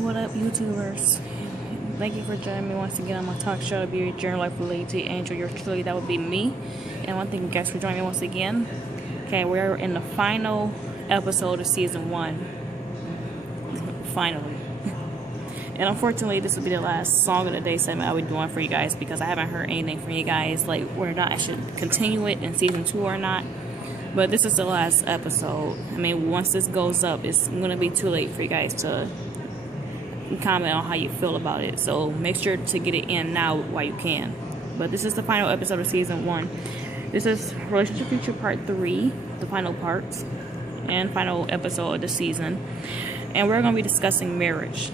What up, YouTubers? Thank you for joining me once again on my talk show, to be your journal life with LadyTAngel. Yours truly, that would be me. And I want to thank you guys for joining me once again. Okay, we're in the final episode of season 1. Finally. And unfortunately, this will be the last song of the day segment I'll be doing for you guys, because I haven't heard anything from you guys, like whether or not I should continue it in season 2 or not. But this is the last episode. I mean, once this goes up, it's going to be too late for you guys to comment on how you feel about it. So make sure to get it in now while you can. But this is the final episode of season 1. This is Relationship Future Part 3, the final parts, and final episode of the season. And we're going to be discussing marriage.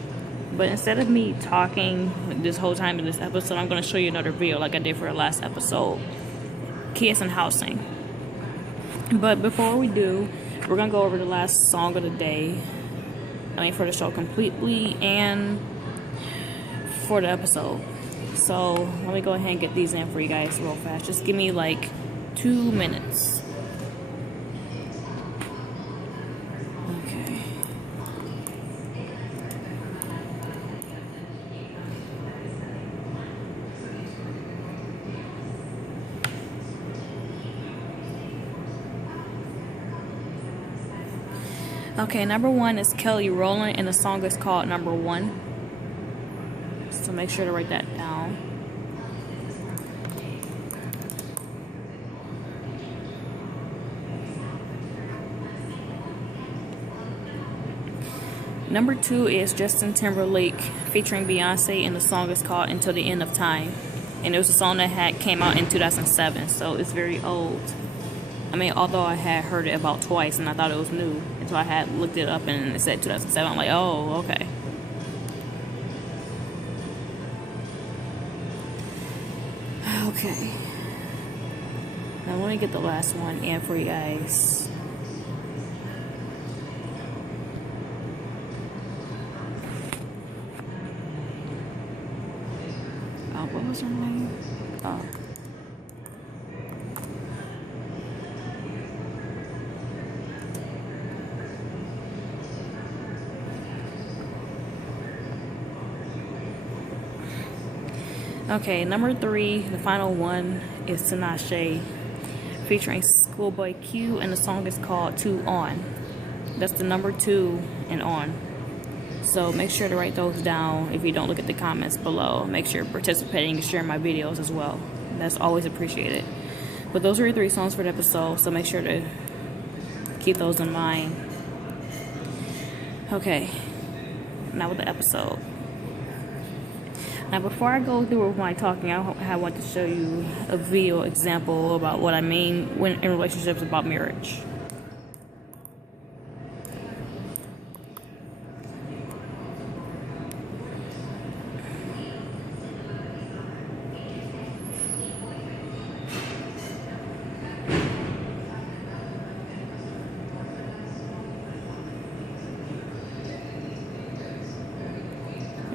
But instead of me talking this whole time in this episode, I'm going to show you another video like I did for the last episode. Kids and housing. But before we do, we're going to go over the last song of the day. I mean, for the show completely and for the episode. So let me go ahead and get these in for you guys real fast. Just give me like 2 minutes. Okay. Okay, number 1 is Kelly Rowland, and the song is called Number 1. So make sure to write that down. Number 2 is Justin Timberlake featuring Beyonce, and the song is called Until the End of Time. And it was a song that came out in 2007, so it's very old. I mean, although I had heard it about twice and I thought it was new, until I had looked it up and it said 2007. I'm like, oh, okay. Okay. Now let me get the last one in for you guys. What was her name? Oh. Okay, number 3, the final one, is Tinashe featuring SchoolBoy Q, and the song is called 2 On. That's the number 2 and on. So make sure to write those down. If you don't, look at the comments below. Make sure you're participating and sharing my videos as well. That's always appreciated. But those are your 3 songs for the episode, so make sure to keep those in mind. Okay, now with the episode. Now, before I go through with my talking, I want to show you a video example about what I mean when in relationships about marriage.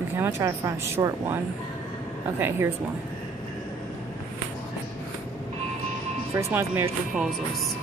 Okay, I'm gonna try to find a short one. Okay, here's one. First one is marriage proposals.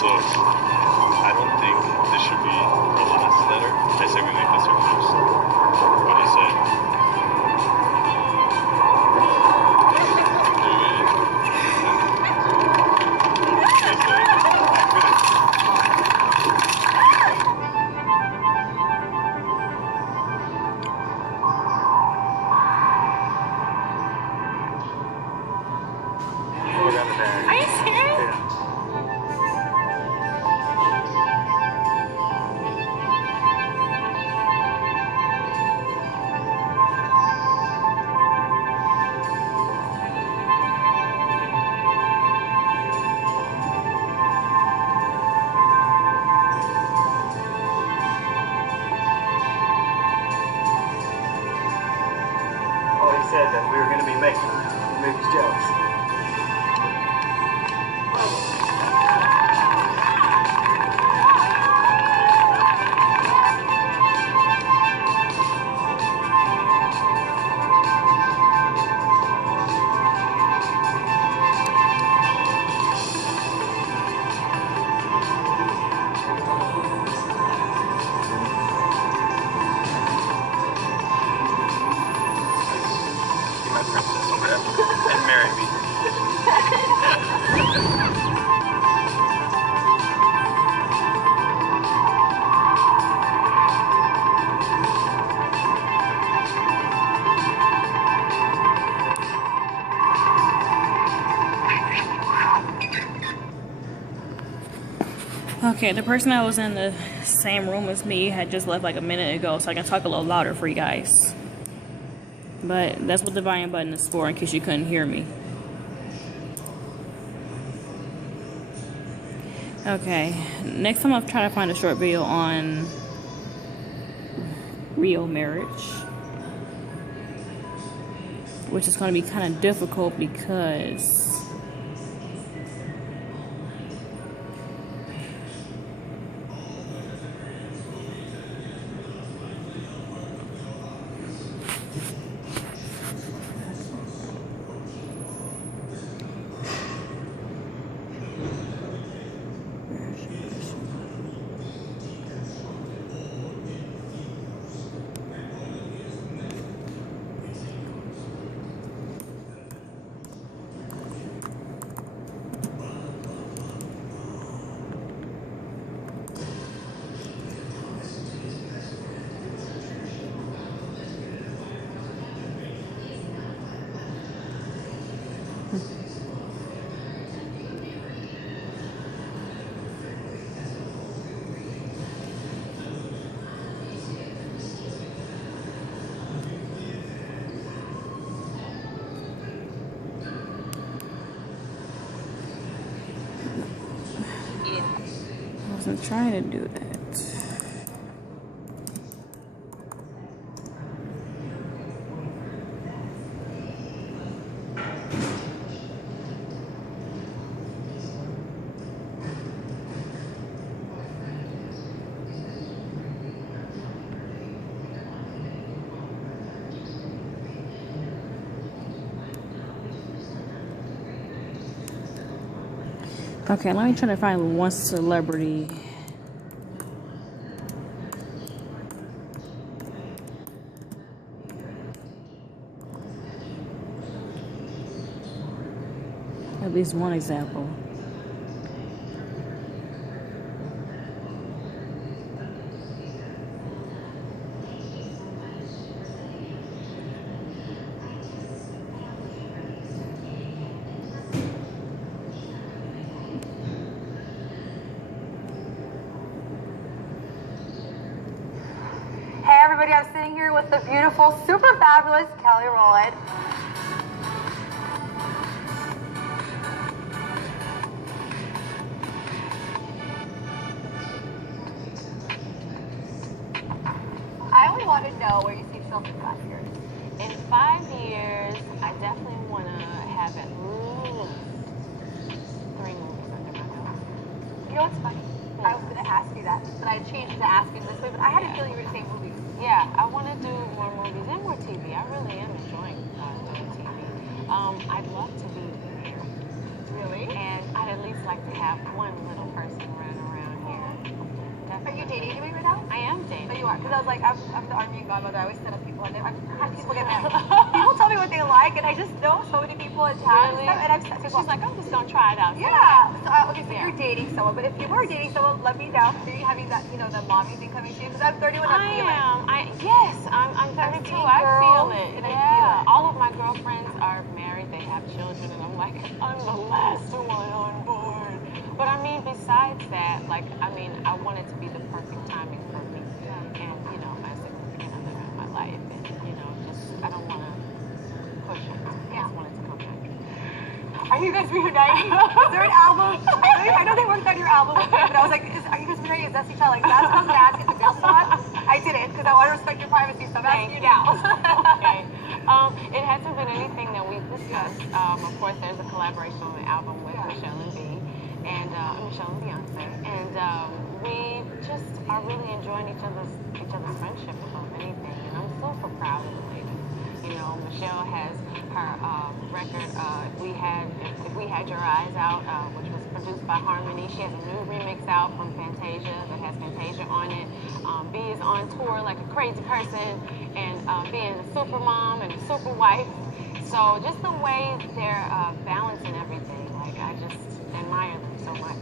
So, I don't think this should be the last letter. I say we make this one first. What do you say? Are you serious? Okay, the person that was in the same room as me had just left like a minute ago, so I can talk a little louder for you guys. But that's what the volume button is for, in case you couldn't hear me. Okay, next time I'll try to find a short video on real marriage, which is going to be kind of difficult because I wasn't trying to do that. Okay, let me try to find one celebrity. At least one example. I'm sitting here with the beautiful, super fabulous Kelly Rowland. I only want to know where you see yourself in 5 years. In 5 years, I definitely want to have at least 3 movies under my belt. You know what's funny? I was going to ask you that, but I changed it to ask you this way, but I had a feeling you were going to say movies. Yeah, I want to do more movies and more TV. I really am enjoying doing TV. I'd love to be married. Really? And I'd at least like to have one little person running around here. Definitely. Are you dating anybody right now? I am dating. Oh, you are? Because I was like, I'm the Army godmother. I always set up people, and I've had people get married. People tell me what they like, and I just know so many people in town. Really? And I've set So people she's like, I'm just going to try it out. Yeah. So, okay, so you're dating someone, but if you were dating someone, let me know. Are you having that, the mommy thing coming to you? Because I'm 31, I'm Yes, I'm 32. I feel it. And I feel it. All of my girlfriends are married. They have children, and I'm like, I'm the last one on board. But I mean, besides that, I want it to be the perfect timing for me. And, my significant other in my life. And, I don't want to push it. I just want it to come back. Are you guys reuniting? Is there an album? I know they worked on your album with me, but I was like, are you guys reuniting? Is that each other? Like, that's what I was asking. The best one? I didn't, because I want to respect your privacy, so I'm asking you now. Okay. It hasn't been anything that we've discussed. Of course, there's a collaboration on the album with Michelle and Beyonce, and we just are really enjoying each other's friendship above anything, and I'm super proud of the lady. Michelle has her record, If We Had Your Eyes out, which was produced by Harmony. She has a new remix out from Fantasia that has Fantasia on it. B is on tour like a crazy person, and being a super mom and a super wife. So just the way they're balancing everything, I just admire them so much.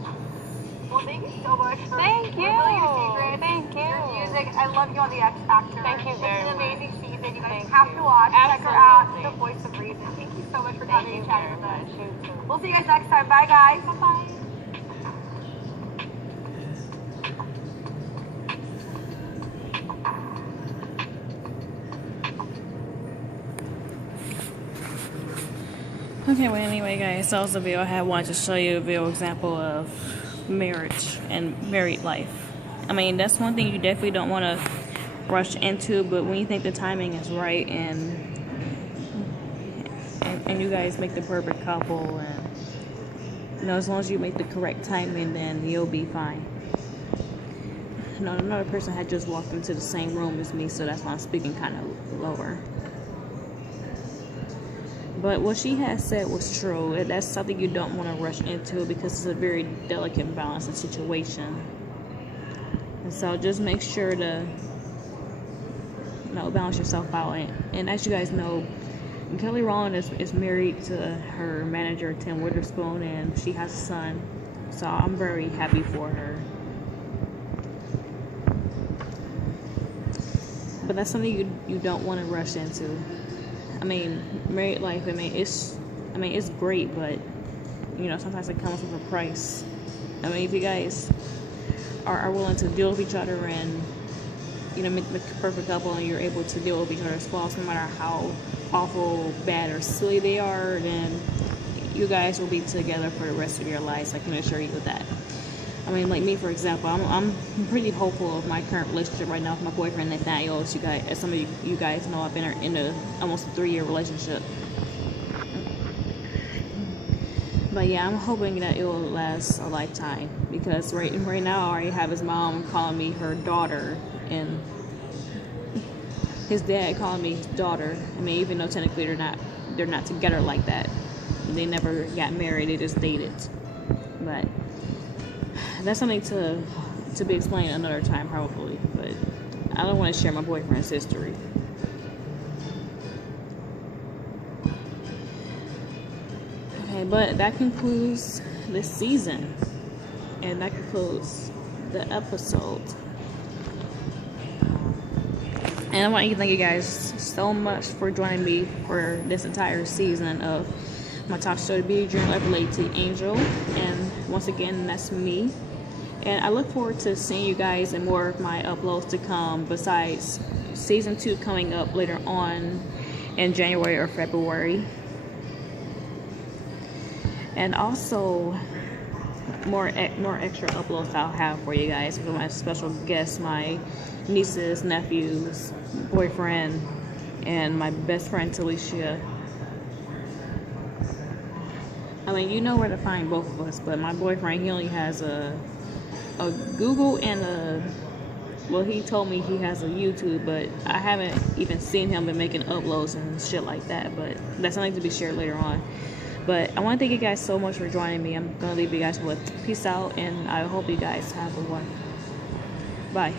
Well, thank you so much for Thank you. revealing your secrets. Thank you. Your music. I love you on the X Factor. Thank you very It's much. an amazing season. You guys Thank have you. to watch. Check her out. The Absolutely. voice of reason. Thank you so much for Thank coming you and chatting very with us. much. You too. We'll see you guys next time. Bye, guys. Bye-bye. Okay, well, anyway, guys, that was the video I had. Wanted to show you a video example of marriage and married life. I mean, that's one thing you definitely don't want to rush into, but when you think the timing is right and you guys make the perfect couple, and you know, as long as you make the correct timing, then you'll be fine. You know, another person had just walked into the same room as me, so that's why I'm speaking kind of lower. But what she had said was true. That's something you don't want to rush into because it's a very delicate balancing situation. And so just make sure to, you know, balance yourself out. And as you guys know, Kelly Rowland is married to her manager, Tim Witherspoon, and she has a son. So I'm very happy for her. But that's something you don't want to rush into. I mean, married life, it's great, but you know, sometimes it comes with a price. I mean, if you guys are willing to deal with each other and, you know, make the perfect couple, and you're able to deal with each other's faults no matter how awful, bad, or silly they are, then you guys will be together for the rest of your lives. I can assure you of that. I mean, like me, for example, I'm pretty hopeful of my current relationship right now with my boyfriend, Nathaniel. As some of you guys know, I've been in a almost a 3-year relationship. But yeah, I'm hoping that it will last a lifetime, because right now I already have his mom calling me her daughter, and his dad calling me his daughter. I mean, even though technically they're not together like that. They never got married, they just dated. But that's something to be explained another time probably, but I don't want to share my boyfriend's history. Okay, but that concludes this season, and that concludes the episode. And I want to thank you guys so much for joining me for this entire season of my talk show, The Beauty Journal of LadyTAngel. And once again, that's me. And I look forward to seeing you guys in more of my uploads to come, besides season 2 coming up later on in January or February. And also more extra uploads I'll have for you guys with my special guests, my nieces, nephews, boyfriend, and my best friend Tinashe. I mean, you know where to find both of us, but my boyfriend, he only has a Google and well, he told me he has a YouTube, but I haven't even seen him been making uploads and shit like that, but that's something to be shared later on. But I want to thank you guys so much for joining me. I'm going to leave you guys with peace out, and I hope you guys have a one. Bye.